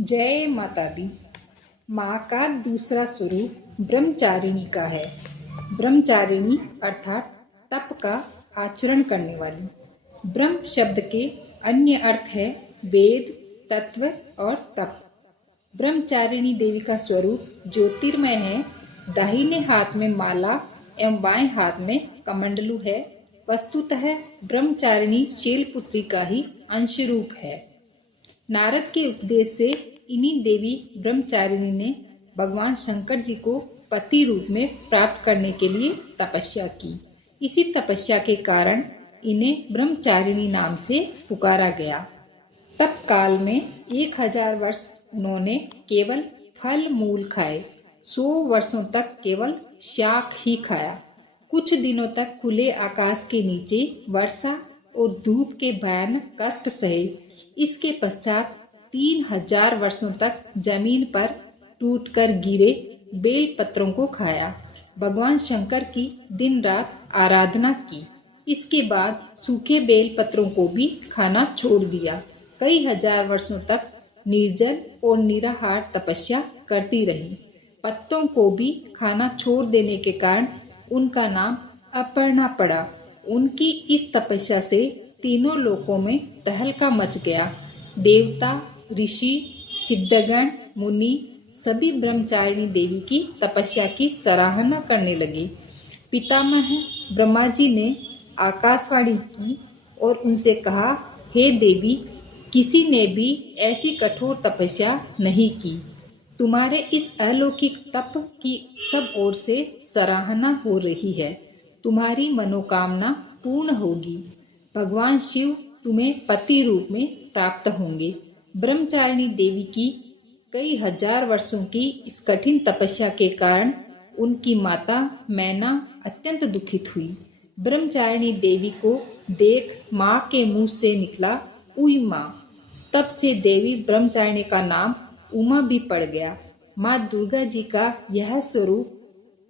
जय माता दी। माँ का दूसरा स्वरूप ब्रह्मचारिणी का है। ब्रह्मचारिणी अर्थात तप का आचरण करने वाली। ब्रह्म शब्द के अन्य अर्थ है वेद, तत्व और तप। ब्रह्मचारिणी देवी का स्वरूप ज्योतिर्मय है। दाहिने हाथ में माला एवं बाएं हाथ में कमंडलू है। वस्तुतः ब्रह्मचारिणी शैलपुत्री का ही अंश रूप है। नारद के उपदेश से इन्हीं देवी ब्रह्मचारिणी ने भगवान शंकर जी को पति रूप में प्राप्त करने के लिए तपस्या की। इसी तपस्या के कारण इन्हें ब्रह्मचारिणी नाम से पुकारा गया। तप काल में 1000 वर्ष उन्होंने केवल फल मूल खाए। 100 वर्षों तक केवल शाक ही खाया। कुछ दिनों तक खुले आकाश के नीचे वर्षा और धूप के भयानक कष्ट सहे। इसके पश्चात 3000 वर्षों तक जमीन पर टूटकर गिरे बेल पत्रों को खाया। भगवान शंकर की दिन रात आराधना की। इसके बाद सूखे बेल पत्रों को भी खाना छोड़ दिया। कई हजार वर्षों तक निर्जल और निराहार तपस्या करती रही। पत्तों को भी खाना छोड़ देने के कारण उनका नाम अपर्णा पड़ा। उनकी इस तपस्या से तीनों लोकों में तहलका मच गया। देवता, ऋषि, सिद्धगण, मुनि सभी ब्रह्मचारिणी देवी की तपस्या की सराहना करने लगे। पितामह ब्रह्मा जी ने आकाशवाणी की और उनसे कहा, हे देवी, किसी ने भी ऐसी कठोर तपस्या नहीं की। तुम्हारे इस अलौकिक तप की सब ओर से सराहना हो रही है। तुम्हारी मनोकामना पूर्ण होगी। भगवान शिव तुम्हें पति रूप में प्राप्त होंगे। ब्रह्मचारिणी देवी की कई हजार वर्षों की इस कठिन तपस्या के कारण उनकी माता मैना अत्यंत दुखित हुई। ब्रह्मचारिणी देवी को देख माँ के मुंह से निकला, उई माँ। तब से देवी ब्रह्मचारिणी का नाम उमा भी पड़ गया। माँ दुर्गा जी का यह स्वरूप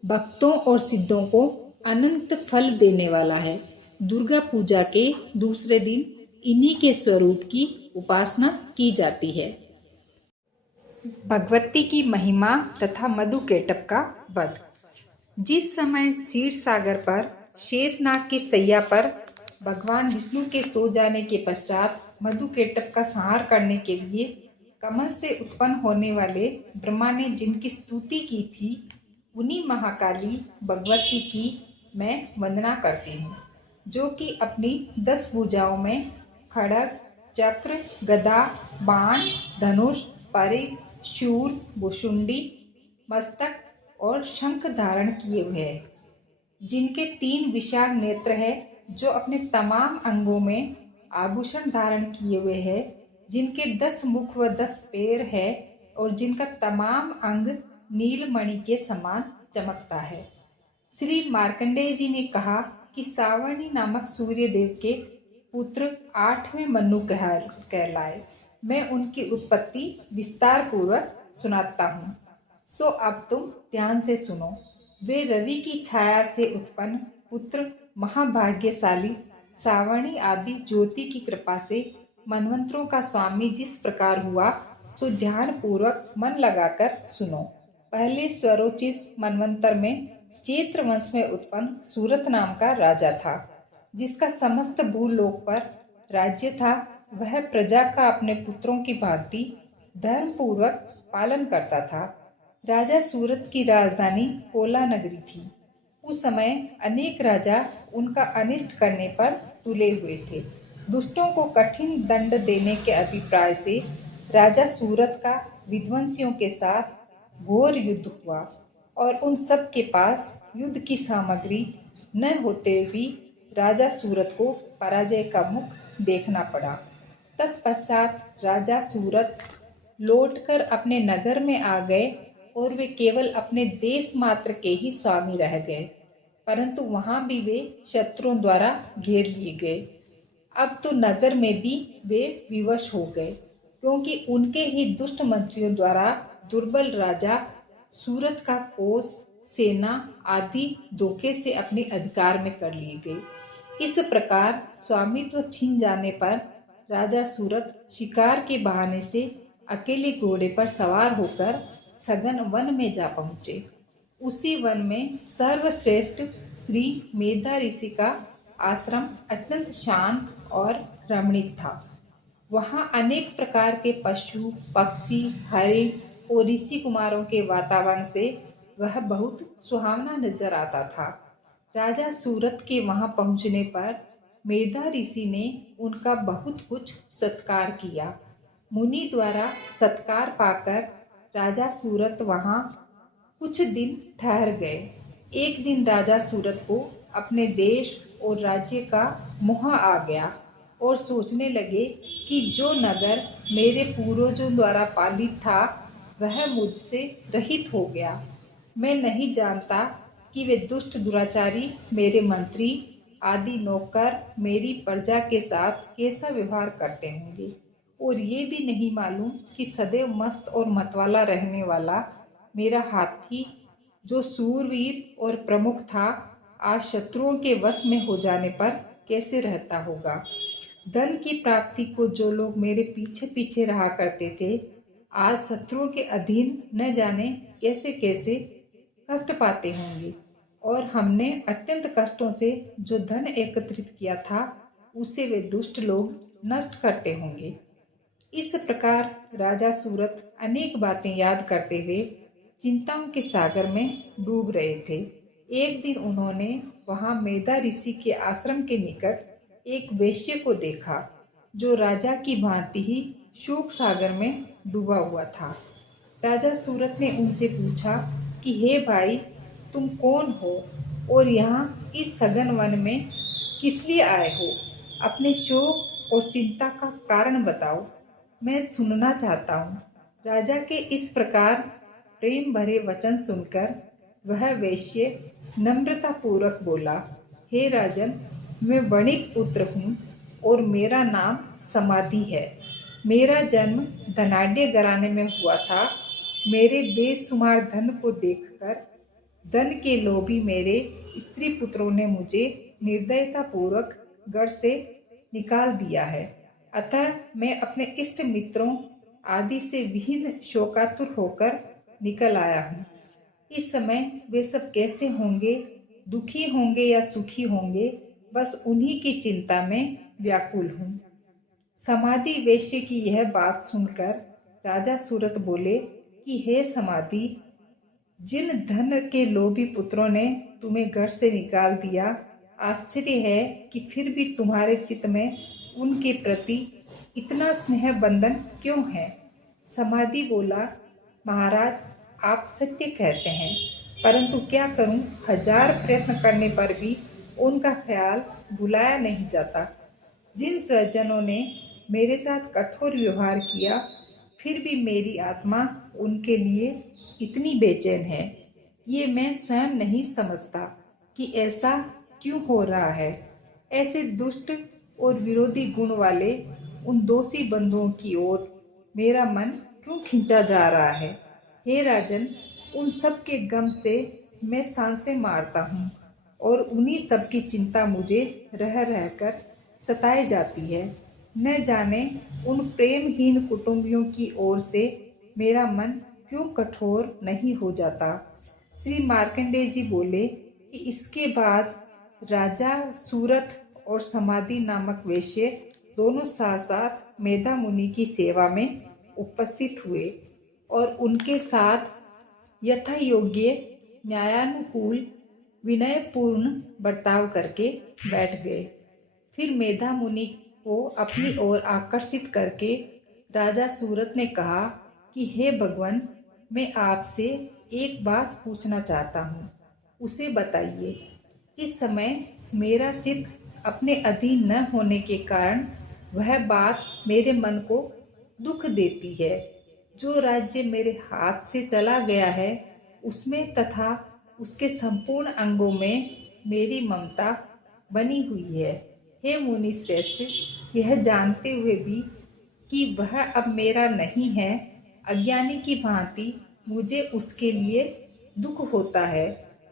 भक्तों और सिद्धों को अनंत फल देने वाला है। दुर्गा पूजा के दूसरे दिन इन्हीं के स्वरूप की उपासना की जाती है। भगवती की महिमा तथा मधुकेटभ का वध। जिस समय क्षीर सागर पर शेषनाग की सैया पर भगवान विष्णु के सो जाने के पश्चात मधुकेटभ का संहार करने के लिए कमल से उत्पन्न होने वाले ब्रह्मा ने जिनकी स्तुति की थी, उन्हीं महाकाली भगवती की मैं वंदना करती हूँ, जो कि अपनी 10 भुजाओं में खड्ग, चक्र, गदा, बाण, धनुष, परिघ, शूल, भुशुंडी, मस्तक और शंख धारण किए हुए है, जिनके 3 विशाल नेत्र है, जो अपने तमाम अंगों में आभूषण धारण किए हुए है, जिनके 10 मुख व 10 पैर है और जिनका तमाम अंग नीलमणि के समान चमकता है। श्री मार्कंडेय जी ने कहा कि सावर्णी नामक सूर्य देव के पुत्र 8वें मनु कहलाए। मैं उनकी उत्पत्ति विस्तार पूर्वक सुनाता हूँ, सो अब तुम ध्यान से सुनो। वे रवि की छाया से उत्पन्न पुत्र महाभाग्यशाली सावर्णी आदि ज्योति की कृपा से मनवंतरों का स्वामी जिस प्रकार हुआ, सो ध्यान पूर्वक मन लगाकर सुनो। पहले स्वरोचिष मनवंतर में चैत्र वंश में उत्पन्न सूरत नाम का राजा था, जिसका समस्त भूलोक पर राज्य था। वह प्रजा का अपने पुत्रों की भांति धर्म पूर्वक पालन करता था। राजा सूरत की राजधानी कोला नगरी थी। उस समय अनेक राजा उनका अनिष्ट करने पर तुले हुए थे। दुष्टों को कठिन दंड देने के अभिप्राय से राजा सूरत का विध्वंसियों के साथ घोर युद्ध हुआ और उन सब के पास युद्ध की सामग्री न होते भी राजा सूरत को पराजय का मुख देखना पड़ा। तत्पश्चात राजा सूरत लौटकर अपने नगर में आ गए और वे केवल अपने देश मात्र के ही स्वामी रह गए, परंतु वहां भी वे शत्रुओं द्वारा घेर लिए गए। अब तो नगर में भी वे विवश हो गए, क्योंकि उनके ही दुष्ट मंत्रियों द्वारा दुर्बल राजा सूरत का कोष, सेना आदि धोखे से अपने अधिकार में कर लिए गए। इस प्रकार स्वामित्व छिन जाने पर राजा सूरत शिकार के बहाने से अकेले घोड़े पर सवार होकर सघन वन में जा पहुँचे। उसी वन में सर्वश्रेष्ठ श्री मेधा ऋषि का आश्रम अत्यंत शांत और रमणीक था। वहाँ अनेक प्रकार के पशु, पक्षी, हरिण और ऋषि कुमारों के वातावरण से वह बहुत सुहावना नजर आता था। राजा सूरत के वहाँ पहुँचने पर मेधा ऋषि ने उनका बहुत कुछ सत्कार किया। मुनि द्वारा सत्कार पाकर राजा सूरत वहाँ कुछ दिन ठहर गए। एक दिन राजा सूरत को अपने देश और राज्य का मोह आ गया और सोचने लगे कि जो नगर मेरे पूर्वजों द्वारा पालित था वह मुझसे रहित हो गया। मैं नहीं जानता कि वे दुष्ट दुराचारी मेरे मंत्री आदि नौकर मेरी प्रजा के साथ कैसा व्यवहार करते होंगे, और ये भी नहीं मालूम कि सदैव मस्त और मतवाला रहने वाला मेरा हाथी जो सूरवीर और प्रमुख था, आज शत्रुओं के वश में हो जाने पर कैसे रहता होगा। धन की प्राप्ति को जो लोग मेरे पीछे पीछे रहा करते थे, आज शत्रुओं के अधीन न जाने कैसे कैसे कष्ट पाते होंगे, और हमने अत्यंत कष्टों से जो धन एकत्रित किया था उसे वे दुष्ट लोग नष्ट करते होंगे। इस प्रकार राजा सूरत अनेक बातें याद करते हुए चिंताओं के सागर में डूब रहे थे। एक दिन उन्होंने वहां मेधा ऋषि के आश्रम के निकट एक वेश्य को देखा जो राजा की भांति ही शोक सागर में डूबा हुआ था। राजा सूरत ने उनसे पूछा कि हे भाई, तुम कौन हो और यहाँ इस सघन वन में किस लिए आए हो? अपने शोक और चिंता का कारण बताओ, मैं सुनना चाहता हूँ। राजा के इस प्रकार प्रेम भरे वचन सुनकर वह वेश्य नम्रता पूर्वक बोला, हे राजन, मैं वणिक पुत्र हूँ और मेरा नाम समाधि है। मेरा जन्म धनाढ्य घराने में हुआ था। मेरे बेशुमार धन को देखकर धन के लोभी मेरे स्त्री पुत्रों ने मुझे निर्दयता पूर्वक गढ़ से निकाल दिया है। अतः मैं अपने इष्ट मित्रों आदि से विहीन शोकातुर होकर निकल आया हूँ। इस समय वे सब कैसे होंगे, दुखी होंगे या सुखी होंगे, बस उन्हीं की चिंता में व्याकुल हूँ। समाधि वेश्य की यह बात सुनकर राजा सूरत बोले कि हे समाधि, जिन धन के लोभी पुत्रों ने तुम्हें घर से निकाल दिया, आश्चर्य है कि फिर भी तुम्हारे चित्त में उनके प्रति इतना स्नेह बंधन क्यों है। समाधि बोला, महाराज, आप सत्य कहते हैं, परंतु क्या करूं, 1000 प्रयत्न करने पर भी उनका ख्याल भुलाया नहीं जाता। जिन स्वजनों ने मेरे साथ कठोर व्यवहार किया, फिर भी मेरी आत्मा उनके लिए इतनी बेचैन है। ये मैं स्वयं नहीं समझता कि ऐसा क्यों हो रहा है। ऐसे दुष्ट और विरोधी गुण वाले उन दोषी बंधुओं की ओर मेरा मन क्यों खींचा जा रहा है। हे राजन, उन सब के गम से मैं सांसें मारता हूँ और उन्हीं सब की चिंता मुझे रह रहकर सताए जाती है। न जाने उन प्रेमहीन कुटुंबियों की ओर से मेरा मन क्यों कठोर नहीं हो जाता। श्री मार्कंडेय जी बोले कि इसके बाद राजा सूरत और समाधि नामक वेश्य दोनों साथ साथ मेधा मुनि की सेवा में उपस्थित हुए और उनके साथ यथा योग्य न्यायानुकूल विनयपूर्ण बर्ताव करके बैठ गए। फिर मेधा मुनि को अपनी ओर आकर्षित करके राजा सूरत ने कहा कि हे भगवान, मैं आपसे एक बात पूछना चाहता हूँ, उसे बताइए। इस समय मेरा चित्त अपने अधीन न होने के कारण वह बात मेरे मन को दुख देती है। जो राज्य मेरे हाथ से चला गया है उसमें तथा उसके संपूर्ण अंगों में मेरी ममता बनी हुई है। हे मुनि श्रेष्ठ, यह जानते हुए भी कि वह अब मेरा नहीं है, अज्ञानी की भांति मुझे उसके लिए दुख होता है।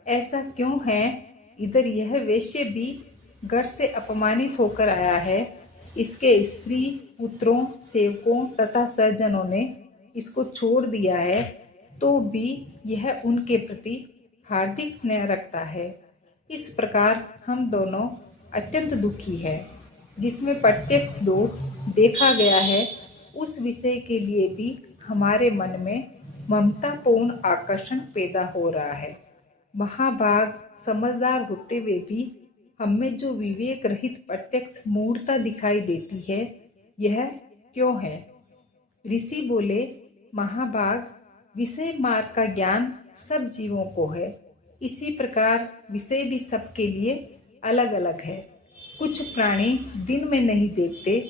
ऐसा क्यों है? इधर यह वेश्य भी घर से अपमानित होकर आया है। इसके स्त्री पुत्रों, सेवकों तथा स्वजनों ने इसको छोड़ दिया है, तो भी यह उनके प्रति हार्दिक स्नेह रखता है। इस प्रकार हम दोनों अत्यंत दुखी है। जिसमें प्रत्यक्ष दोष देखा गया है, उस विषय के लिए भी हमारे मन में ममतापूर्ण आकर्षण पैदा हो रहा है। महाभाग समझदार होते हुए भी हमें जो विवेक रहित प्रत्यक्ष मूढ़ता दिखाई देती है, यह क्यों है? ऋषि बोले, महाभाग, विषय मार्ग का ज्ञान सब जीवों को है। इसी प्रकार विषय भी सबके लिए अलग अलग है। कुछ प्राणी दिन में नहीं देखते,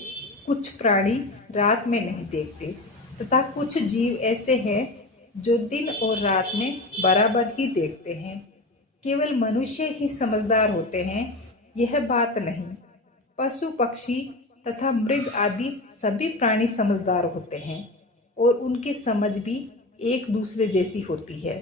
कुछ प्राणी रात में नहीं देखते, तथा कुछ जीव ऐसे हैं जो दिन और रात में बराबर ही देखते हैं। केवल मनुष्य ही समझदार होते हैं, यह बात नहीं। पशु पक्षी तथा मृग आदि सभी प्राणी समझदार होते हैं और उनकी समझ भी एक दूसरे जैसी होती है।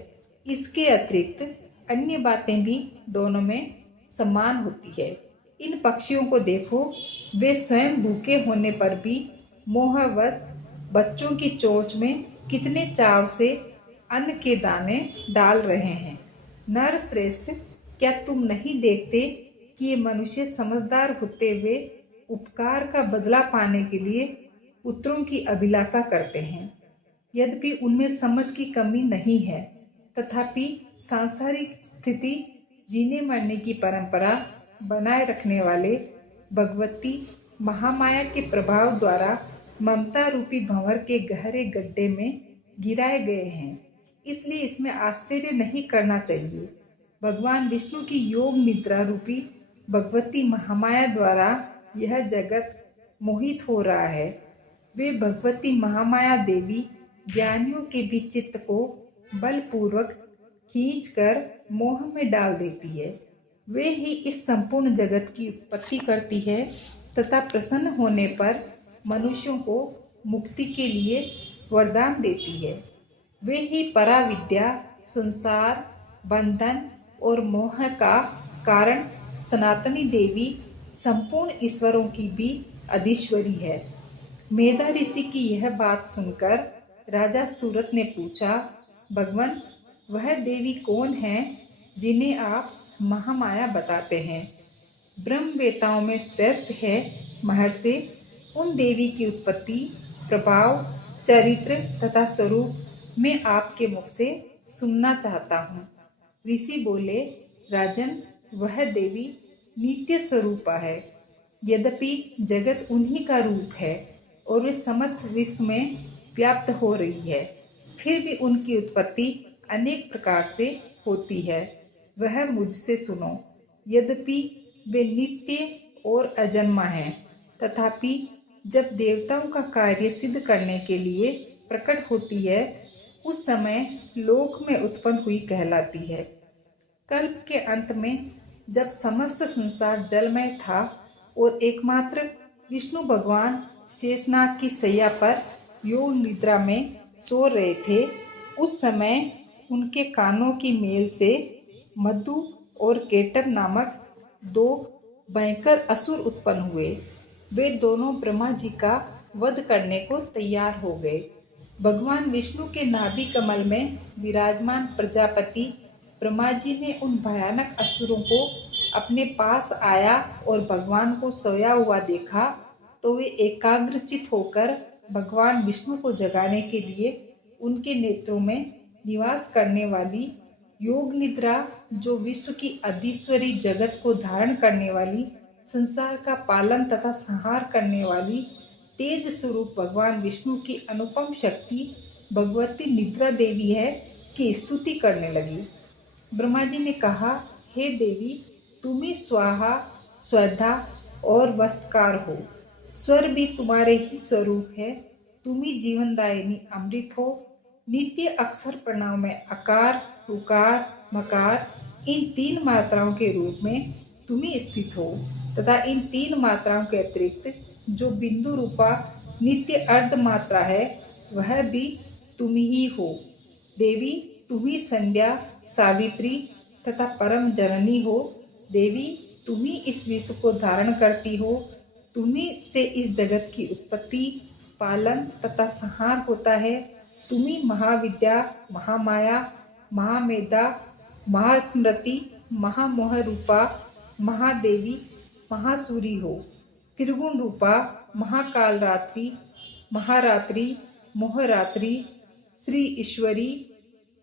इसके अतिरिक्त अन्य बातें भी दोनों में समान होती है। इन पक्षियों को देखो, वे स्वयं भूखे होने पर भी मोहवश बच्चों की चोंच में कितने चाव से अन्न के दाने डाल रहे हैं। नर श्रेष्ठ, क्या तुम नहीं देखते कि ये मनुष्य समझदार होते हुए उपकार का बदला पाने के लिए पुत्रों की अभिलाषा करते हैं? यद्यपि उनमें समझ की कमी नहीं है, तथापि सांसारिक स्थिति जीने मरने की परंपरा बनाए रखने वाले भगवती महामाया के प्रभाव द्वारा ममता रूपी भंवर के गहरे गड्ढे में गिराए गए हैं। इसलिए इसमें आश्चर्य नहीं करना चाहिए। भगवान विष्णु की योग निद्रा रूपी भगवती महामाया द्वारा यह जगत मोहित हो रहा है। वे भगवती महामाया देवी ज्ञानियों के भी चित्त को बलपूर्वक खींचकर मोह में डाल देती है। वे ही इस संपूर्ण जगत की उत्पत्ति करती है तथा प्रसन्न होने पर मनुष्यों को मुक्ति के लिए वरदान देती है। वे ही पराविद्या, संसार, बंधन और मोह का कारण सनातनी देवी संपूर्ण ईश्वरों की भी अधीश्वरी है। मेधा ऋषि की यह बात सुनकर राजा सूरत ने पूछा, भगवान, वह देवी कौन है जिन्हें आप महामाया बताते हैं? ब्रह्मवेताओं में श्रेष्ठ है महर्षि। उन देवी की उत्पत्ति, प्रभाव, चरित्र तथा स्वरूप मैं आपके मुख से सुनना चाहता हूँ। ऋषि बोले, राजन, वह देवी नित्य स्वरूपा है। यद्यपि जगत उन्हीं का रूप है और वे समस्त विश्व में व्याप्त हो रही है, फिर भी उनकी उत्पत्ति अनेक प्रकार से होती है। वह मुझसे सुनो। यद्यपि वे नित्य और अजन्मा हैं, तथापि जब देवताओं का कार्य सिद्ध करने के लिए प्रकट होती है, उस समय लोक में उत्पन्न हुई कहलाती है। कल्प के अंत में जब समस्त संसार जलमय था और एकमात्र विष्णु भगवान शेषनाग की शैया पर योग निद्रा में सो रहे थे, उस समय उनके कानों की मेल से मधु और केटर नामक दो भयंकर असुर उत्पन्न हुए। वे दोनों ब्रह्मा जी का वध करने को तैयार हो गए। भगवान विष्णु के नाभि कमल में विराजमान प्रजापति ब्रह्मा जी ने उन भयानक असुरों को अपने पास आया और भगवान को सोया हुआ देखा, तो वे एकाग्रचित होकर भगवान विष्णु को जगाने के लिए उनके नेत्रों में निवास करने वाली योग निद्रा, जो विश्व की अधीश्वरी जगत को धारण करने वाली, संसार का पालन तथा संहार करने वाली तेज स्वरूप भगवान विष्णु की अनुपम शक्ति भगवती निद्रा देवी है, की स्तुति करने लगी। ब्रह्मा जी ने कहा, हे देवी, तुम ही स्वाहा, स्वधा और वस्त्रकार हो। स्वर भी तुम्हारे ही स्वरूप है। तुम ही जीवनदायिनी अमृत हो। नित्य अक्षर प्रणव में अकार, उकार, मकार, इन तीन मात्राओं के रूप में तुम ही स्थित हो तथा इन तीन मात्राओं के अतिरिक्त जो बिंदु रूपा नित्य अर्ध मात्रा है, वह भी तुम ही हो। देवी, तुम ही संध्या, सावित्री तथा परम जननी हो। देवी, तुम ही इस विश्व को धारण करती हो। तुम ही से इस जगत की उत्पत्ति, पालन तथा संहार होता है। तुम्ही महाविद्या, महामाया, महामेधा, महास्मृति, महामोहरूपा, महादेवी, महासूरी हो। त्रिगुण रूपा, महाकाल रात्रि, महारात्रि, मोहरात्रि, श्री ईश्वरी,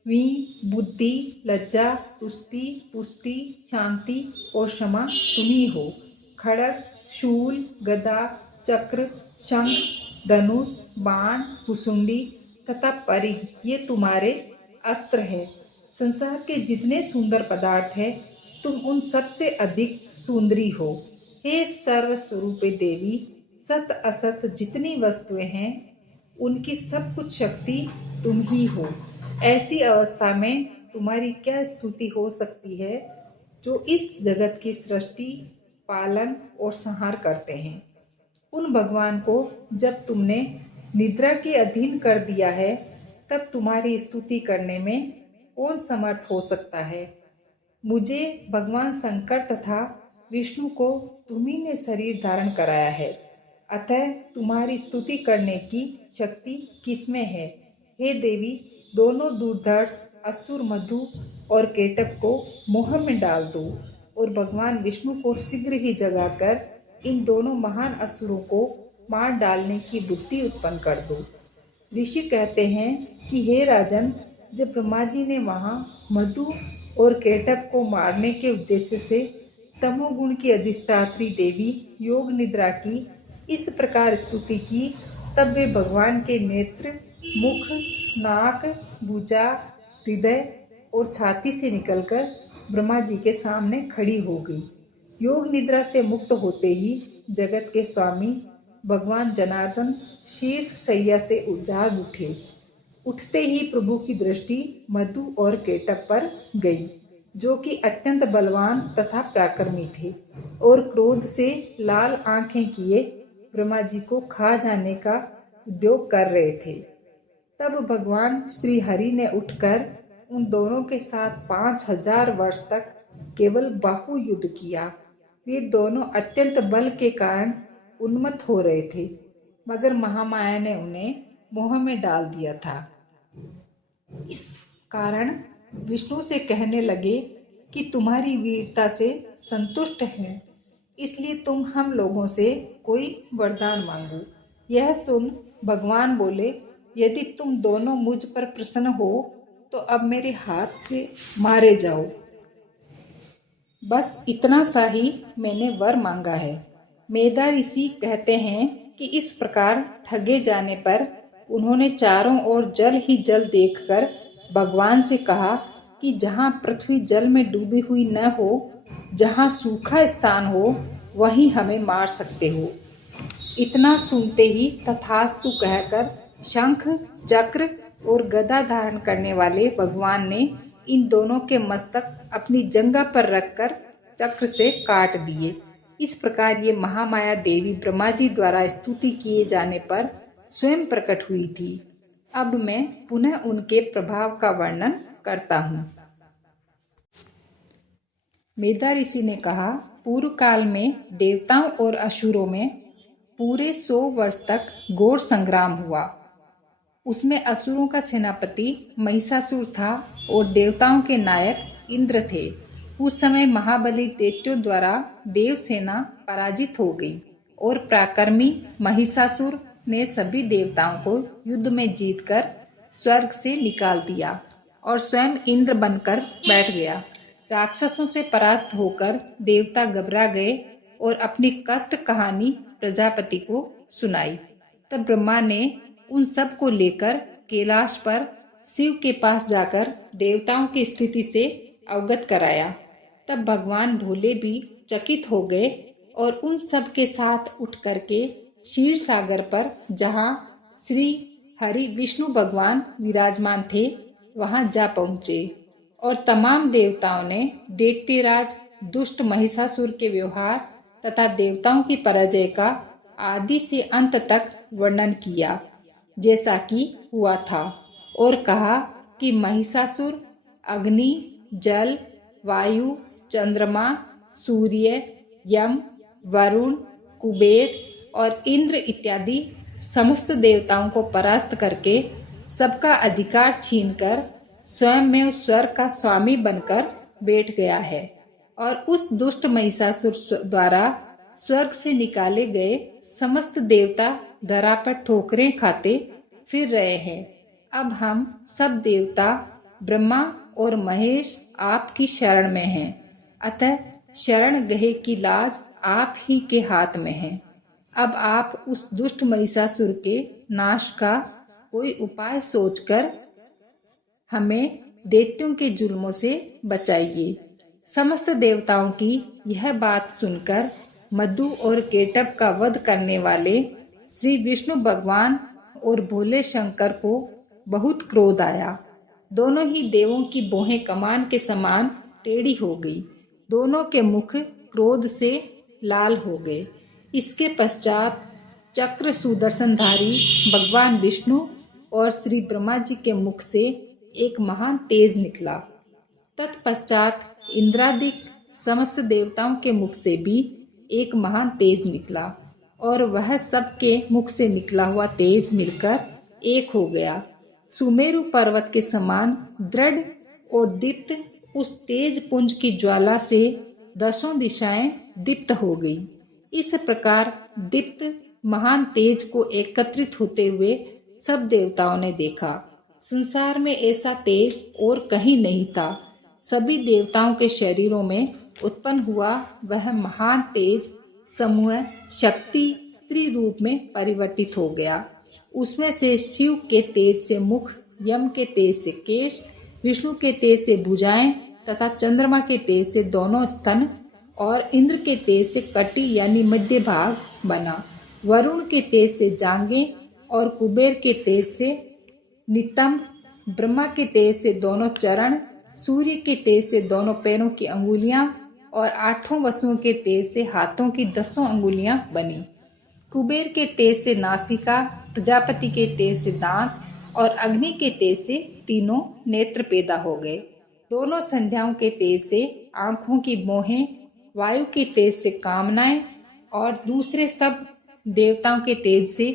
वी, बुद्धि, लज्जा, तुष्टि, पुष्टि, शांति और क्षमा तुम्ही हो। खड़ग, शूल, गदा, चक्र, शंख, धनुष, बाण, भुसुंडी तथा परिघ ये तुम्हारे अस्त्र है। संसार के जितने सुंदर पदार्थ है तुम उन सबसे अधिक सुंदरी हो। हे सर्वस्वरूपे देवी, सत असत जितनी वस्तुएं हैं उनकी सब कुछ शक्ति तुम ही हो। ऐसी अवस्था में तुम्हारी क्या स्तुति हो सकती है जो इस जगत की सृष्टि, पालन और संहार करते हैं। उन भगवान को जब तुमने निद्रा के अधीन कर दिया है तब तुम्हारी स्तुति करने में कौन समर्थ हो सकता है। मुझे भगवान शंकर तथा विष्णु को तुम्ही ने शरीर धारण कराया है, अतः तुम्हारी स्तुति करने की शक्ति किसमें है। हे देवी, दोनों दुर्धर्ष असुर मधु और केटक को मोह में डाल दो और भगवान विष्णु को शीघ्र ही जगाकर इन दोनों महान असुरों को मार डालने की बुद्धि उत्पन्न कर दो। ऋषि कहते हैं कि हे राजन, जब ब्रह्मा जी ने वहाँ मधु और केटक को मारने के उद्देश्य से तमोगुण की अधिष्ठात्री देवी योग निद्रा की इस प्रकार स्तुति की, तब वे भगवान के नेत्र, मुख, नाक, भुजा, हृदय और छाती से निकलकर ब्रह्मा जी के सामने खड़ी हो गई। योग निद्रा से मुक्त होते ही जगत के स्वामी भगवान जनार्दन शीर्ष सैया से जाग उठे। उठते ही प्रभु की दृष्टि मधु और केटक पर गई, जो कि अत्यंत बलवान तथा पराक्रमी थे और क्रोध से लाल आंखें किए ब्रह्मा जी को खा जाने का उद्योग कर रहे थे। तब भगवान श्री हरि ने उठकर उन दोनों के साथ 5000 वर्ष तक केवल बाहु युद्ध किया। वे दोनों अत्यंत बल के कारण उन्मत्त हो रहे थे, मगर महामाया ने उन्हें मोह में डाल दिया था। इस कारण विष्णु से कहने लगे कि तुम्हारी वीरता से संतुष्ट हैं, इसलिए तुम हम लोगों से कोई वरदान मांगो। यह सुन भगवान बोले, यदि तुम दोनों मुझ पर प्रसन्न हो तो अब मेरे हाथ से मारे जाओ। बस इतना सा ही मैंने वर मांगा है। मेधा ऋषि कहते हैं कि इस प्रकार ठगे जाने पर उन्होंने चारों ओर जल ही जल देखकर भगवान से कहा कि जहाँ पृथ्वी जल में डूबी हुई न हो, जहाँ सूखा स्थान हो, वहीं हमें मार सकते हो। इतना सुनते ही तथास्तु कहकर शंख, चक्र और गदा धारण करने वाले भगवान ने इन दोनों के मस्तक अपनी जंघा पर रखकर चक्र से काट दिए। इस प्रकार ये महामाया देवी ब्रह्मा जी द्वारा स्तुति किए जाने पर स्वयं प्रकट हुई थी। अब मैं पुनः उनके प्रभाव का वर्णन करता हूँ। मेधा ऋषि ने कहा, पूर्व काल में देवताओं और असुरों में पूरे 100 वर्ष तक घोर संग्राम हुआ। उसमें असुरों का सेनापति महिषासुर था और देवताओं के नायक इंद्र थे। उस समय महाबली दैत्यों द्वारा देव सेना पराजित हो गई और पराक्रमी महिषासुर ने सभी देवताओं को युद्ध में जीतकर स्वर्ग से निकाल दिया और स्वयं इंद्र बनकर बैठ गया। राक्षसों से परास्त होकर देवता घबरा गए और अपनी कष्ट कहानी प्रजापति को सुनाई। तब ब्रह्मा ने उन सब को लेकर कैलाश पर शिव के पास जाकर देवताओं की स्थिति से अवगत कराया। तब भगवान भोले भी चकित हो गए और उन सब के साथ उठ करके क्षीर सागर पर, जहाँ श्री हरि विष्णु भगवान विराजमान थे, वहां जा पहुँचे और तमाम देवताओं ने दैत्यराज दुष्ट महिषासुर के व्यवहार तथा देवताओं की पराजय का आदि से अंत तक वर्णन किया, जैसा कि हुआ था, और कहा कि महिषासुर अग्नि, जल, वायु, चंद्रमा, सूर्य, यम, वरुण, कुबेर और इंद्र इत्यादि समस्त देवताओं को परास्त करके सबका अधिकार छीनकर स्वयं में उस स्वर्ग का स्वामी बनकर बैठ गया है और उस दुष्ट महिषासुर द्वारा स्वर्ग से निकाले गए समस्त देवता धरा पर ठोकरें खाते फिर रहे हैं। अब हम सब देवता ब्रह्मा और महेश आपकी शरण में हैं, अतः शरण गहे की लाज आप ही के हाथ में है। अब आप उस दुष्ट महिषासुर के नाश का कोई उपाय सोचकर हमें दैत्यों के जुल्मों से बचाइए। समस्त देवताओं की यह बात सुनकर मधु और केटभ का वध करने वाले श्री विष्णु भगवान और भोले शंकर को बहुत क्रोध आया। दोनों ही देवों की भौहें कमान के समान टेढ़ी हो गई। दोनों के मुख क्रोध से लाल हो गए। इसके पश्चात चक्र सुदर्शनधारी भगवान विष्णु और श्री ब्रह्मा जी के मुख से एक महान तेज निकला। तत्पश्चात इंद्रादिक समस्त देवताओं के मुख से भी एक महान तेज निकला और वह सबके मुख से निकला हुआ तेज मिलकर एक हो गया। सुमेरु पर्वत के समान दृढ़ और दीप्त उस तेज पुंज की ज्वाला से दसों दिशाएं दीप्त हो गई। इस प्रकार दीप्त महान तेज को एकत्रित होते हुए सब देवताओं ने देखा। संसार में ऐसा तेज और कहीं नहीं था। सभी देवताओं के शरीरों में उत्पन्न हुआ वह महान तेज समूह शक्ति स्त्री रूप में परिवर्तित हो गया। उसमें से शिव के तेज से मुख, यम के तेज से केश, विष्णु के तेज से भुजाएं तथा चंद्रमा के तेज से दोनों स्तन और इंद्र के तेज से कटी यानी मध्य भाग बना। वरुण के तेज से जांघें और कुबेर के तेज से नितंब, ब्रह्मा के तेज से दोनों चरण, सूर्य के तेज से दोनों पैरों की अंगुलियां और आठों वसुओं के तेज से हाथों की 10 अंगुलियां बनी। कुबेर के तेज से नासिका, प्रजापति के तेज से दांत और अग्नि के तेज से तीनों नेत्र पैदा हो गए। दोनों संध्याओं के तेज से आंखों की मोहें, वायु के तेज से कामनाएं और दूसरे सब देवताओं के तेज से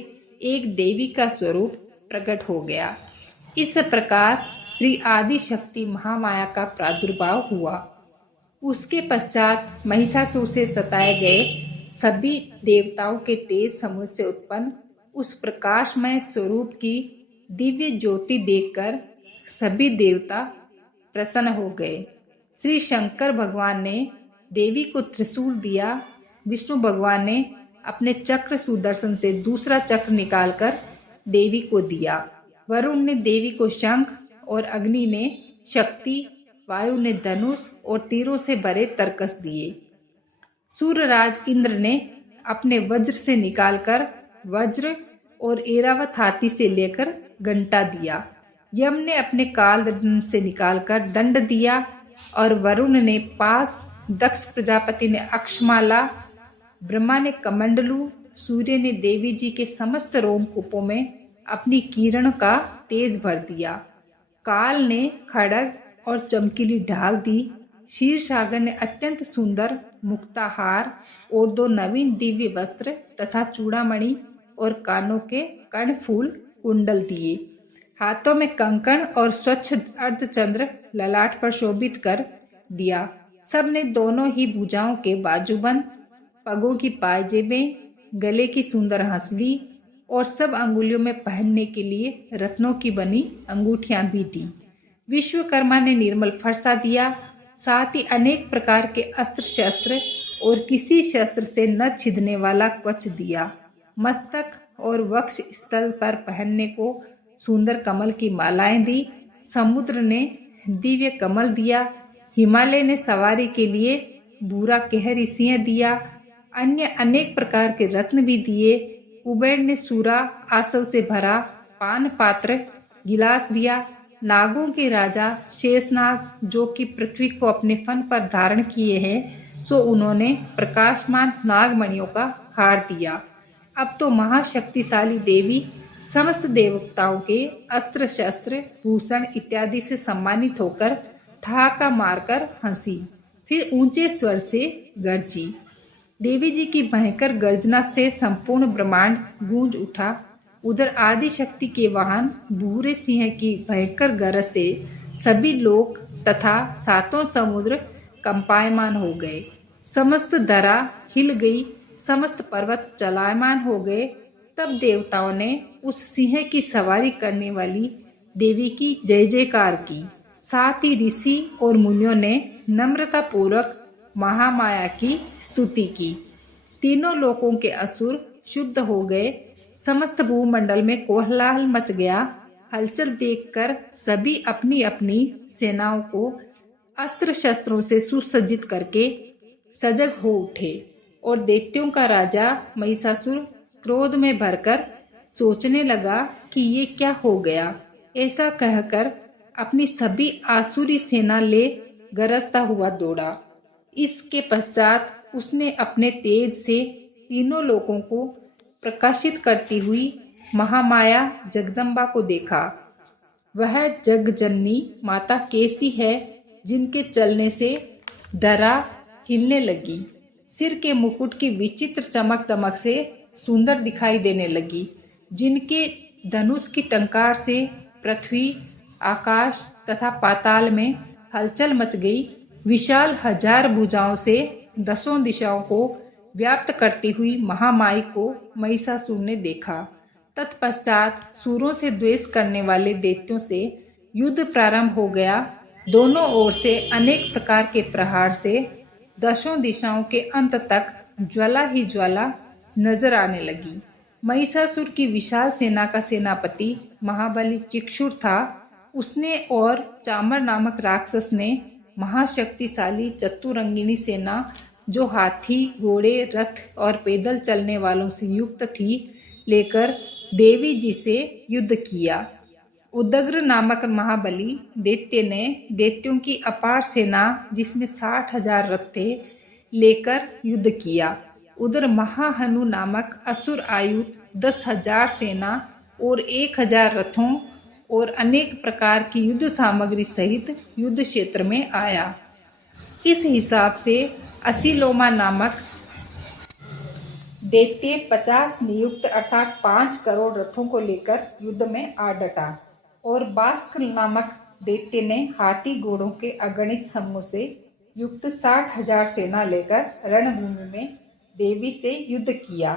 एक देवी का स्वरूप प्रकट हो गया। इस प्रकार श्री आदि शक्ति महामाया का प्रादुर्भाव हुआ। उसके पश्चात महिषासुर से सताए गए सभी देवताओं के तेज समूह से उत्पन्न उस प्रकाशमय स्वरूप की दिव्य ज्योति देखकर सभी देवता प्रसन्न हो गए। श्री शंकर भगवान ने देवी को त्रिशूल दिया। विष्णु भगवान ने अपने चक्र सुदर्शन से दूसरा चक्र निकालकर देवी को दिया। वरुण ने देवी को शंख और अग्नि ने शक्ति, वायु ने धनुष और तीरों से भरे तरकस दिए। सूर्यराज इंद्र ने अपने वज्र से निकालकर वज्र और ऐरावत हाथी से लेकर घंटा दिया। यम ने अपने काल दंड से निकालकर दंड दिया और वरुण ने पास, दक्ष प्रजापति ने अक्षमाला, ब्रह्मा ने कमंडलू, सूर्य ने देवी जी के समस्त रोमकूपों में अपनी किरण का तेज भर दिया। काल ने खड़ग और चमकीली ढाल दी। क्षीरसागर ने अत्यंत सुंदर मुक्ताहार और 2 नवीन दिव्य वस्त्र तथा चूड़ामणि और कानों के कर्णफूल कुंडल दिए। हाथों में कंकण और स्वच्छ अर्धचंद्र ललाट पर शोभित कर दिया। सब ने दोनों ही भुजाओं के बाजूबंद, पगों की पायजेबें, गले की सुंदर हंसली और सब अंगुलियों में पहनने के लिए रत्नों की बनी अंगूठियां भी दी। विश्वकर्मा ने निर्मल फरसा दिया। साथ ही अनेक प्रकार के अस्त्र शस्त्र और किसी शस्त्र से न छिदने वाला कवच दिया। मस्तक और वक्ष स्थल पर पहनने को सुंदर कमल की मालाएं दी। समुद्र ने दिव्य कमल दिया। हिमालय ने सवारी के लिए भूरा कहरी सिंह दिया। अन्य अनेक प्रकार के रत्न भी दिए। कुबेर ने सूरा आसव से भरा पान पात्र गिलास दिया। नागों के राजा शेषनाग, जो कि पृथ्वी को अपने फन पर धारण किए हैं, सो उन्होंने प्रकाशमान नागमणियों का हार दिया। अब तो महाशक्तिशाली देवी समस्त देवताओं के अस्त्र शस्त्र भूषण इत्यादि से सम्मानित होकर ठहाका मारकर हंसी, फिर ऊंचे स्वर से गर्जी। देवी जी की भयंकर गर्जना से संपूर्ण ब्रह्मांड गूंज उठा। उधर आदिशक्ति के वाहन भूरे सिंह की भयंकर गरज से सभी लोक तथा सातों समुद्र कंपायमान हो गए। समस्त धरा हिल गई, समस्त पर्वत चलायमान हो गए। तब देवताओं ने उस सिंह की सवारी करने वाली देवी की जय जयकार की। साथ ही ऋषि और मुनियों ने नम्रता पूर्वक महामाया की स्तुति की। तीनों लोकों के असुर शुद्ध हो गए। समस्त भूमंडल में कोलाहल मच गया। हलचल देखकर सभी अपनी अपनी सेनाओं को अस्त्र शस्त्रों से सुसज्जित करके सजग हो उठे और दैत्यों का राजा महिषासुर क्रोध में भरकर सोचने लगा कि ये क्या हो गया। ऐसा कहकर अपनी सभी आसुरी सेना ले गरजता हुआ दौड़ा। इसके पश्चात उसने अपने तेज से तीनों लोकों को प्रकाशित करती हुई महामाया जगदम्बा को देखा। वह जगजननी माता कैसी है जिनके चलने से धरा हिलने लगी, सिर के मुकुट की विचित्र चमक दमक से सुंदर दिखाई देने लगी, जिनके धनुष की टंकार से पृथ्वी, आकाश तथा पाताल में हलचल मच गई। विशाल 1000 भुजाओं से दसों दिशाओं को व्याप्त करती हुई महामाई को महिषासुर ने देखा। तत्पश्चात सुरों से द्वेष करने वाले दैत्यों से युद्ध प्रारंभ हो गया। दोनों ओर से अनेक प्रकार के प्रहार से दसों दिशाओं के अंत तक ज्वाला ही ज्वाला नजर आने लगी। महिषासुर की विशाल सेना का सेनापति महाबली चिक्षुर था। उसने और चामर नामक राक्षस ने महाशक्तिशाली चतुरंगिनी सेना, जो हाथी, घोड़े, रथ और पैदल चलने वालों से युक्त थी, लेकर देवी जी से युद्ध किया। उदग्र नामक महाबली दैत्य ने दैत्यों की अपार सेना, जिसमें 60,000 रथ थे, लेकर युद्ध किया। उधर महाहनु नामक असुर आयुध 10,000 सेना और 1,000 रथों और अनेक प्रकार की युद्ध सामग्री सहित युद्ध क्षेत्र में आया। इस हिसाब से असीलोमा नामक दैत्य 50 नियुक्त अर्थात 5 करोड़ रथों को लेकर युद्ध में आ डटा और बास्क नामक दैत्य ने हाथी घोड़ों के अगणित समूह से युक्त 60,000 सेना लेकर रणभूमि में देवी से युद्ध किया।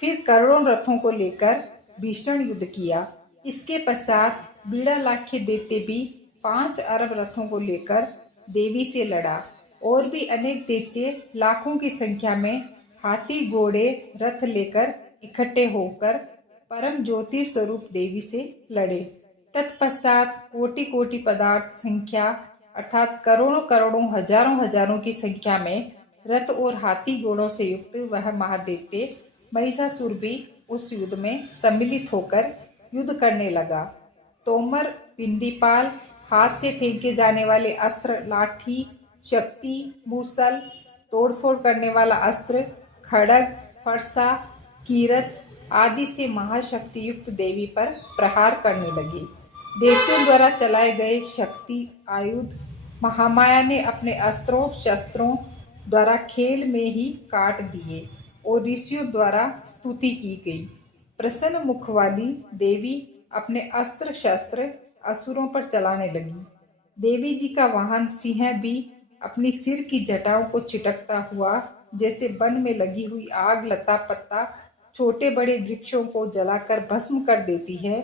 फिर करोड़ों रथों को लेकर भीषण युद्ध किया। इसके पश्चात बीड़ालाख्य दैत्य भी 5 अरब रथों को लेकर देवी से लड़ा और भी अनेक दैत्य लाखों की संख्या में हाथी, घोड़े, रथ लेकर इकट्ठे होकर परम ज्योति स्वरूप देवी से लड़े। तत्पश्चात कोटि कोटि पदार्थ संख्या अर्थात करोड़ों करोड़ों हजारों हजारों की संख्या में रथ और हाथी घोड़ों से युक्त वह महादैत्य महिषासुर भी उस युद्ध में सम्मिलित होकर युद्ध करने लगा। तोमर, बिंदीपाल, हाथ से फेंके जाने वाले अस्त्र, लाठी, शक्ति, मूसल, तोड़फोड़ करने वाला अस्त्र, खड़ग, फरसा, कीरच आदि से महाशक्ति युक्त देवी पर प्रहार करने लगे। दैत्यों द्वारा चलाए गए शक्ति आयुध महामाया ने अपने अस्त्रों शस्त्रों द्वारा खेल में ही काट दिए और ऋषियों द्वारा स्तुति की गई। प्रसन्न मुख वाली देवी अपने अस्त्र शस्त्र असुरों पर चलाने लगी। देवी जी का वाहन सिंह भी अपनी सिर की जटाओं को चिटकता हुआ, जैसे वन में लगी हुई आग लता पत्ता छोटे बड़े वृक्षों को जलाकर भस्म कर देती है,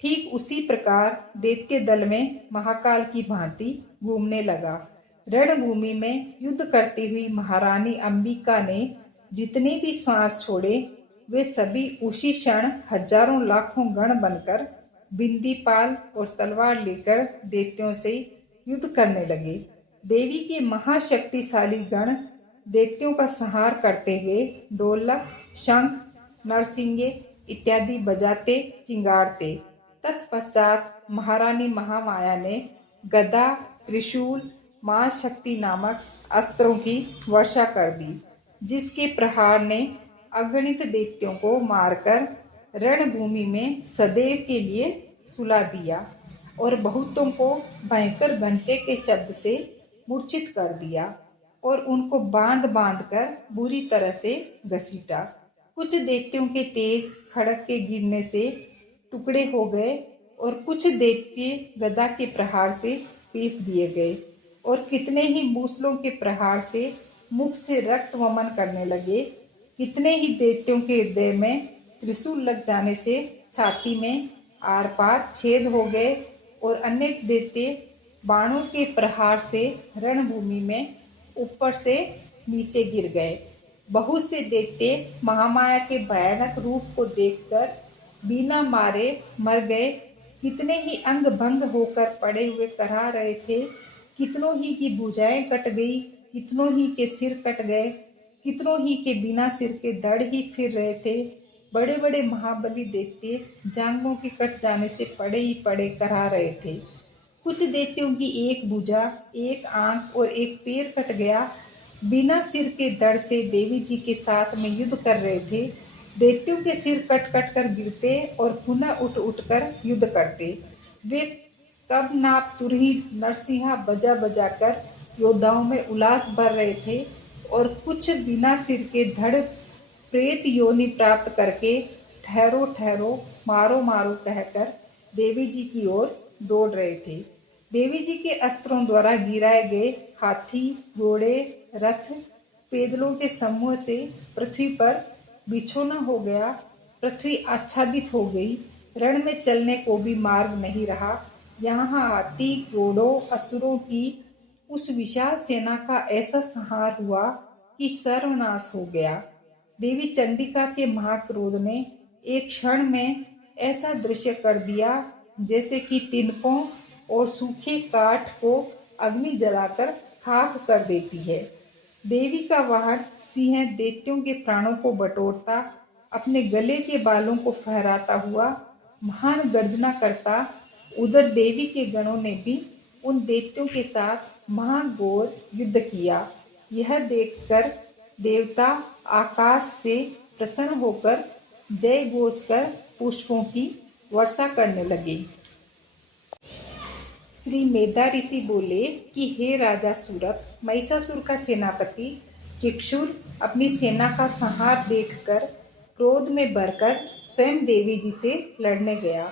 ठीक उसी प्रकार दैत्य दल में महाकाल की भांति घूमने लगा। रणभूमि में युद्ध करती हुई महारानी अंबिका ने जितने भी श्वास छोड़े, वे सभी उसी क्षण हजारों लाखों गण बनकर बिंदीपाल और तलवार लेकर दैत्यों से युद्ध करने लगे। देवी के महाशक्तिशाली गण दैत्यों का संहार करते हुए ढोलक, शंख, नरसिंगे इत्यादि बजाते चिंगारते। तत्पश्चात महारानी महामाया ने गदा, त्रिशूल, महाशक्ति नामक अस्त्रों की वर्षा कर दी, जिसके प्रहार ने अगणित दैत्यों को मारकर रणभूमि में सदैव के लिए सुला दिया और बहुतों को भयंकर घंटे के शब्द से मूर्छित कर दिया और उनको बांध बांध कर बुरी तरह से घसीटा। कुछ दैत्यों के तेज खड़ग के गिरने से टुकड़े हो गए और कुछ दैत्य गदा के प्रहार से पीस दिए गए और कितने ही मूसलों के प्रहार से मुख से रक्त वमन करने लगे। कितने ही दैत्यों के हृदय में त्रिशूल लग जाने से छाती में आर पार छेद हो गए और अनेक दैत्य बाणों के प्रहार से रणभूमि में ऊपर से नीचे गिर गए। बहुत से दैत्य महामाया के भयानक रूप को देखकर बिना मारे मर गए। कितने ही अंग भंग होकर पड़े हुए कराह रहे थे। कितनों ही की भुजाएं कट गई, कितनों ही के सिर कट गए, कितनों ही के बिना सिर के दड़ ही फिर रहे थे। बड़े बड़े महाबली दैत्य जांघों के कट जाने से पड़े ही पड़े कराह रहे थे। कुछ दैत्यों की एक भुजा, एक आंख और एक पैर कट गया। बिना सिर के दड़ से देवी जी के साथ में युद्ध कर रहे थे। दैत्यों के सिर कट कट कर गिरते और पुनः उठ उठ कर युद्ध करते। वे कब नाप तुरही नरसिंहा बजा बजा कर योद्धाओं में उल्लास भर रहे थे और कुछ बिना सिर के धड़ प्रेत योनि प्राप्त करके ठहरो ठहरो मारो मारो कहकर देवी जी की ओर दौड़ रहे थे। देवी जी के अस्त्रों द्वारा गिराए गए हाथी, घोड़े, रथ, पैदलों के समूह से पृथ्वी पर बिछोना हो गया। पृथ्वी आच्छादित हो गई। रण में चलने को भी मार्ग नहीं रहा। यहाँ हाथी, घोड़ों, असुरों की उस विशाल सेना का ऐसा संहार हुआ कि सर्वनाश हो गया। देवी चंडिका के महाक्रोध ने एक क्षण में ऐसा दृश्य कर दिया जैसे कि तिनकों और सूखे काठ को अग्नि जलाकर खाक कर देती है। देवी का वाहन सिंह दैत्यों के प्राणों को बटोरता, अपने गले के बालों को फहराता हुआ महान गर्जना करता। उधर देवी के गणों ने भी उन दैत्यों के साथ महाघोर युद्ध किया। यह देखकर देवता आकाश से प्रसन्न होकर जय घोष कर पुष्पों की वर्षा करने लगे। श्री मेधा ऋषि बोले कि हे राजा सूरत, महिषासुर का सेनापति चिक्षुर अपनी सेना का संहार देखकर क्रोध में भरकर स्वयं देवी जी से लड़ने गया।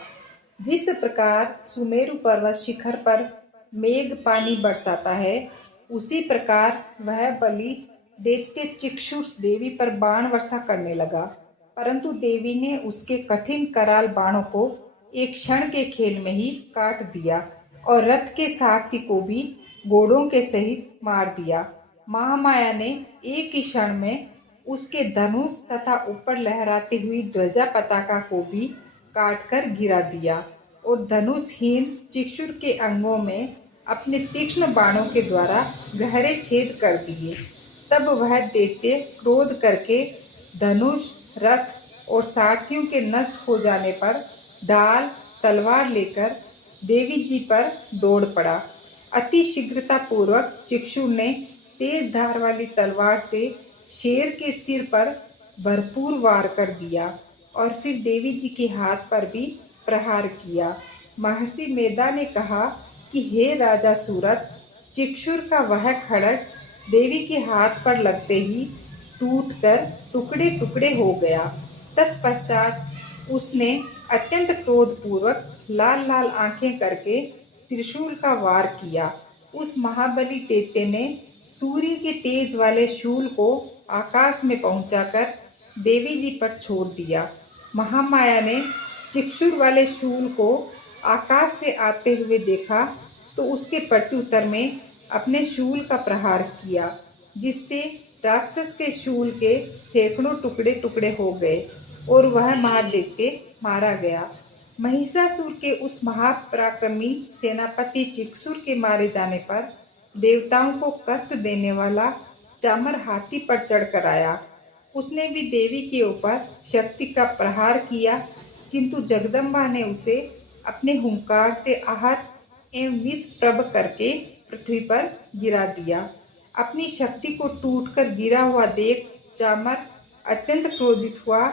जिस प्रकार सुमेरु पर्वत शिखर पर मेघ पानी बरसाता है, उसी प्रकार वह बलि दैत्य चिक्षुर देवी पर बाण वर्षा करने लगा। परंतु देवी ने उसके कठिन कराल बाणों को एक क्षण के खेल में ही काट दिया और रथ के सारथी को भी घोड़ों के सहित मार दिया। महामाया ने एक ही क्षण में उसके धनुष तथा ऊपर लहराती हुई ध्वजा पताका को भी काटकर गिरा दिया और धनुषहीन चिक्षुर के अंगों में अपने तीक्ष्ण बाणों के द्वारा गहरे छेद कर दिए। तब वह दैत्य क्रोध करके धनुष, रथ और सारथियों के नष्ट हो जाने पर ढाल, तलवार लेकर देवी जी पर दौड़ पड़ा। अति शीघ्रता पूर्वक चिक्षुर ने तेज धार वाली तलवार से शेर के सिर पर भरपूर वार कर दिया और फिर देवी जी के हाथ पर भी प्रहार किया। महर्षि मेधा ने कहा कि हे राजा सूरत, चिक्षुर का वह खड्ग देवी के हाथ पर लगते ही टूटकर टुकड़े टुकड़े हो गया। तत्पश्चात उसने अत्यंत क्रोधपूर्वक लाल लाल आंखें करके त्रिशूल का वार किया। उस महाबली दैत्य ने सूर्य के तेज वाले शूल को आकाश में पहुंचाकर देवी जी पर छोड़ दिया। महामाया ने चिक्षुर वाले शूल को आकाश से आते हुए देखा तो उसके प्रत्युत्तर में अपने शूल का प्रहार किया, जिससे राक्षस के शूल के सैकड़ों टुकड़े टुकड़े हो गए और वह महादैत्य मारा गया। महिषासुर के उस महापराक्रमी सेनापति चिक्षुर के मारे जाने पर देवताओं को कष्ट देने वाला चामर हाथी पर चढ़कर आया। उसने भी देवी के ऊपर शक्ति का प्रहार किया, किंतु जगदम्बा ने उसे अपने हुंकार से आहत एवं निष्प्रभ करके पृथ्वी पर गिरा दिया। अपनी शक्ति को टूटकर गिरा हुआ देख चामर अत्यंत क्रोधित हुआ।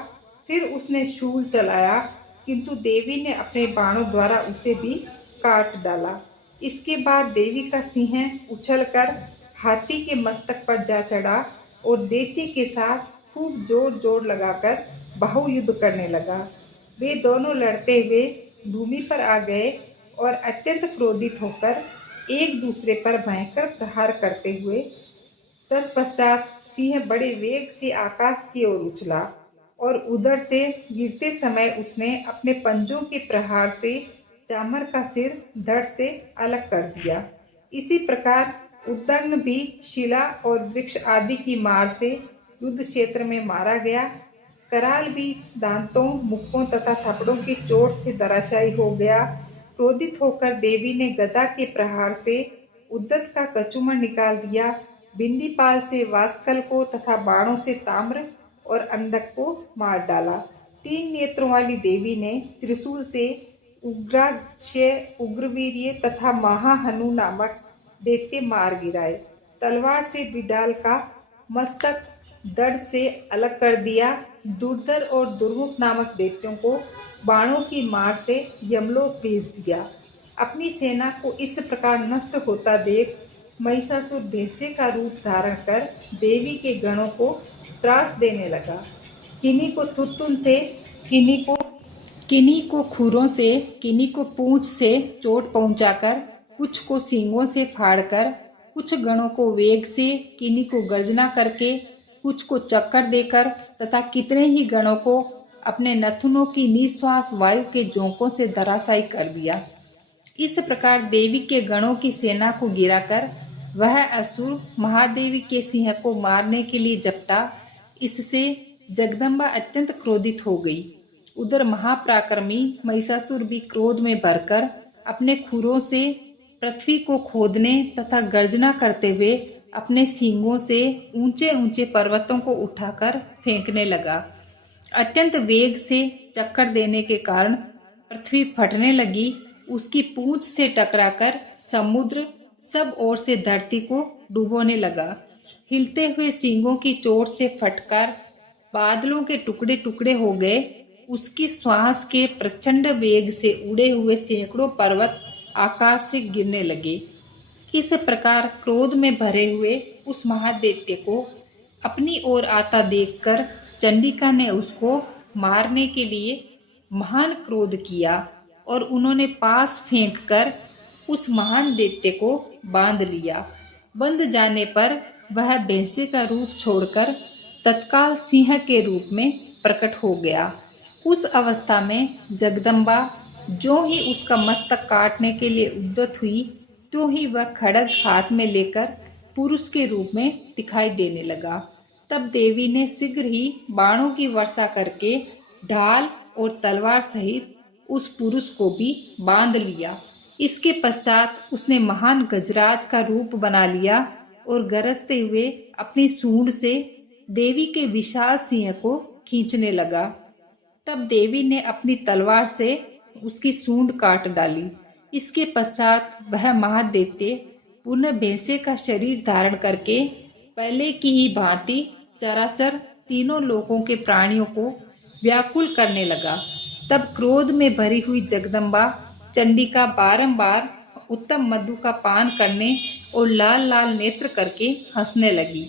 फिर उसने शूल चलाया, किंतु देवी ने अपने बाणों द्वारा उसे भी काट डाला। इसके बाद देवी का सिंह उछलकर हाथी के मस्तक पर जा चढ़ा और दैत्य के साथ खूब जोर जोर लगाकर बाहुयुद्ध करने लगा। वे दोनों लड़ते हुए भूमि पर आ गए और अत्यंत क्रोधित होकर एक दूसरे पर भयंकर प्रहार करते हुए तत्पश्चात सिंह बड़े वेग से आकाश की ओर उछला और उधर से गिरते समय उसने अपने पंजों के प्रहार से चामर का सिर धड़ से अलग कर दिया। इसी प्रकार उद्दग्न भी शिला और वृक्ष आदि की मार से युद्ध क्षेत्र में मारा गया। कराल भी दांतों, मुक्कों तथा थप्पड़ों की चोट से धराशायी हो गया। क्रोधित होकर देवी ने गदा के प्रहार से उद्दत का कचूमर निकाल दिया। बिंदीपाल से वास्कल को तथा बाणों से ताम्र और अंधक को मार डाला। 3 नेत्रों वाली देवी ने त्रिशूल से उग्राक्ष, उग्रवीर्य तथा महाहनु नामक दैत्य मार गिराए। तलवार से बिडाल का मस्तक धड़ से अलग कर दिया। दुर्धर और दुर्मुख नामक दैत्यों को बाणों की मार से यमलोक भेज दिया। अपनी सेना को इस प्रकार नष्ट होता देख महिषासुर भैंसे का रूप धारण कर देवी के गणों को त्रास देने लगा। किन्हीं को थुत्तुन से, किन्हीं को खुरों से, किन्हीं को पूंछ से चोट पहुंचाकर, कुछ को सींगों से फाड़कर, कुछ गणों को वेग से, किन्हीं को गर्जना करके, कुछ को चक्कर देकर तथा कितने ही गणों को अपने नथुनों की निश्वास वायु के झोंकों से धराशायी कर दिया। इस प्रकार देवी के गणों की सेना को गिराकर वह असुर महादेवी के सिंह को मारने के लिए झपटा। इससे जगदम्बा अत्यंत क्रोधित हो गई। उधर महापराक्रमी महिषासुर भी क्रोध में भरकर अपने खुरों से पृथ्वी को खोदने तथा गर्जना करते हुए अपने सींगों से ऊंचे ऊंचे पर्वतों को उठाकर फेंकने लगा। अत्यंत वेग से चक्कर देने के कारण पृथ्वी फटने लगी। उसकी पूंछ से टकराकर समुद्र सब ओर से धरती को डुबोने लगा। हिलते हुए सींगों की चोट से फटकर बादलों के टुकड़े टुकड़े हो गए। उसकी श्वास के प्रचंड वेग से उड़े हुए सैकड़ों पर्वत आकाश से गिरने लगे। इस प्रकार क्रोध में भरे हुए उस महादैत्य को अपनी ओर आता देखकर चंडिका ने उसको मारने के लिए महान क्रोध किया और उन्होंने पास फेंककर उस महान दैत्य को बांध लिया। बंध जाने पर वह भैंसे का रूप छोड़कर तत्काल सिंह के रूप में प्रकट हो गया। उस अवस्था में जगदम्बा जो ही उसका मस्तक काटने के लिए उद्यत हुई, तो ही वह खड्ग हाथ में लेकर पुरुष के रूप में दिखाई देने लगा। तब देवी ने शीघ्र ही बाणों की वर्षा करके ढाल और तलवार सहित उस पुरुष को भी बांध लिया। इसके पश्चात उसने महान गजराज का रूप बना लिया और गरजते हुए अपनी सूंड से देवी के विशाल सिंह को खींचने लगा। तब देवी ने अपनी तलवार से उसकी सूंड काट डाली। इसके पश्चात वह महादैत्य पुनः भैंसे का शरीर धारण करके पहले की ही भांति चराचर तीनों लोकों के प्राणियों को व्याकुल करने लगा। तब क्रोध में भरी हुई जगदम्बा चंडिका बारंबार उत्तम मधु का पान करने और लाल लाल नेत्र करके हंसने लगी।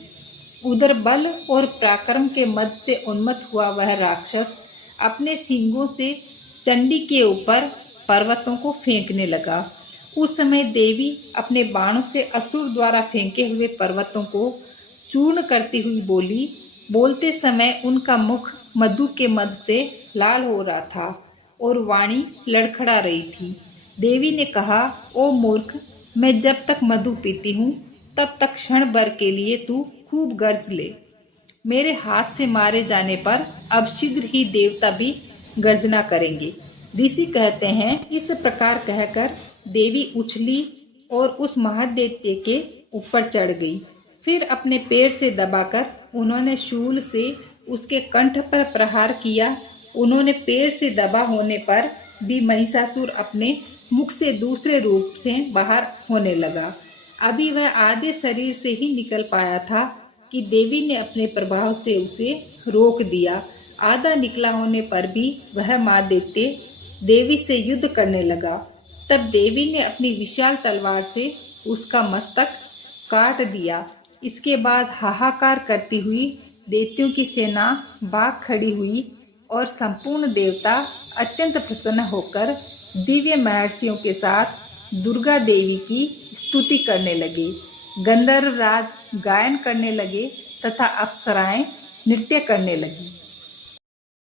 उधर बल और पराक्रम के मद से उन्मत्त हुआ वह राक्षस अपने सींगों से चंडी के ऊपर पर्वतों को फेंकने लगा। उस समय देवी अपने बाणों से असुर द्वारा फेंके हुए पर्वतों को चूर्ण करती हुई बोली। बोलते समय उनका मुख मधु के मद से लाल हो रहा था और वाणी लड़खड़ा रही थी। देवी ने कहा, ओ मूर्ख, मैं जब तक मधु पीती हूँ तब तक क्षण भर के लिए तू खूब गर्ज ले। मेरे हाथ से मारे जाने पर अब शीघ्र ही देवता भी गर्जना करेंगे। ऋषि कहते हैं, इस प्रकार कहकर देवी उछली और उस महादैत्य के ऊपर चढ़ गई। फिर अपने पैर से दबाकर उन्होंने शूल से उसके कंठ पर प्रहार किया। उन्होंने पैर से दबा होने पर भी महिषासुर अपने मुख से दूसरे रूप से बाहर होने लगा। अभी वह आधे शरीर से ही निकल पाया था कि देवी ने अपने प्रभाव से उसे रोक दिया। आधा निकला होने पर भी वह महादैत्य देवी से युद्ध करने लगा। तब देवी ने अपनी विशाल तलवार से उसका मस्तक काट दिया। इसके बाद हाहाकार करती हुई देवताओं की सेना बाग खड़ी हुई और संपूर्ण देवता अत्यंत प्रसन्न होकर दिव्य महर्षियों के साथ दुर्गा देवी की स्तुति करने लगे। गंधर्व राज गायन करने लगे तथा अप्सराएं नृत्य करने लगी।